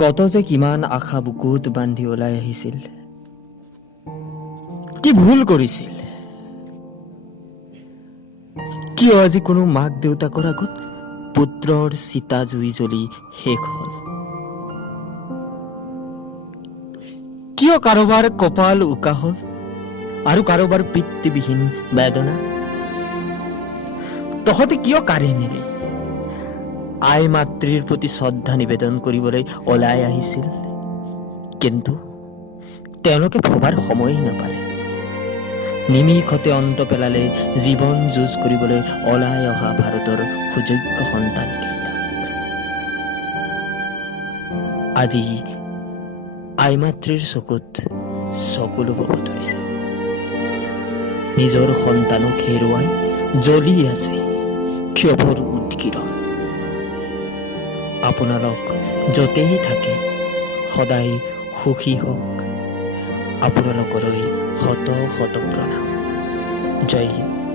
কত যে কিমান আশা বুকুত বান্ধি ওলাই আহিছিল, কি ভুল কৰিছিল। কিয় আজি কোনো মাক দেউতাকৰ আগত পুত্ৰৰ চিতা জুই জ্বলি শেষ হল? কিয় কাৰোবাৰ কপাল উকা হল আৰু কাৰোবাৰ পিতৃবিহীন বেদনা? তহঁতে কিয় কাঢ়ি নিলি? আই মাতৃৰ প্ৰতি শ্ৰদ্ধা নিবেদন কৰিবলৈ ওলাই আহিছিল, কিন্তু তেওঁলোকে ভবাৰ সময়েই নাপালে। নিমিষতে অন্ত পেলালে জীৱন যুঁজ কৰিবলৈ ওলাই অহা ভাৰতৰ সুযোগ্য সন্তানকেইটাক। আজি আই মাতৃৰ চকুত চকুলো বব ধৰিছে। নিজৰ সন্তানক হেৰুৱাই জ্বলি আছে ক্ষোভৰ উৎকীৰণ। আপোনালোক য'তেই থাকে সদায় সুখী হওক। আপোনালোকলৈ শত শত প্ৰণাম। জয় হিন্দ।